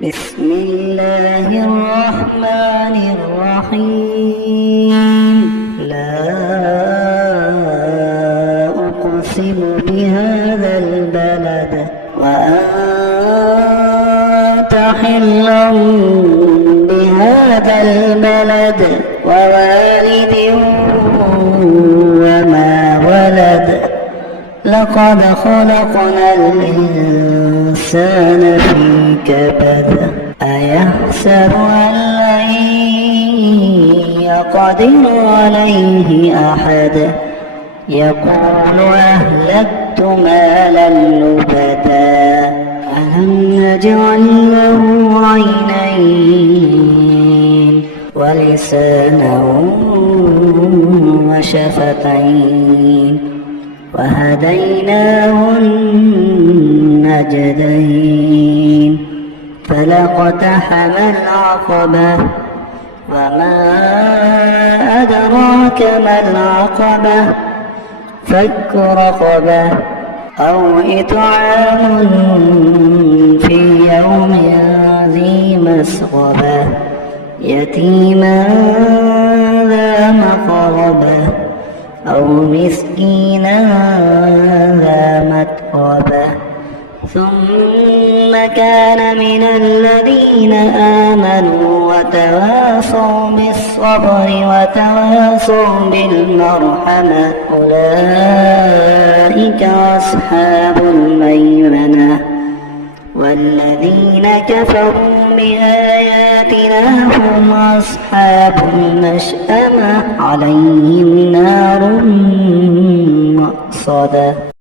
بسم الله الرحمن الرحيم لا أقسم بهذا البلد وأنت حل بهذا البلد ووالد وما ولد لقد خلقنا الإنسان في كبد أيحسب أن لن يقدر عليه أحد يقول أهلكت مالا لبدا ألم نجعل له عينين ولسانا وشفتين وهديناه النجدين فلاقتحم العقبة وما أدراك ما العقبة فك رقبة أو إطعام في يوم ذي مسغبة يتيما ذا مقربة أو مسكينا ذا متربة ثم كان من الذين آمنوا وتواصوا بالصبر وتواصوا بالمرحمة أولئك أصحاب الميمنة والذين كفروا بآياتنا هم أصحاب المشأمة عليهم نار مؤصدة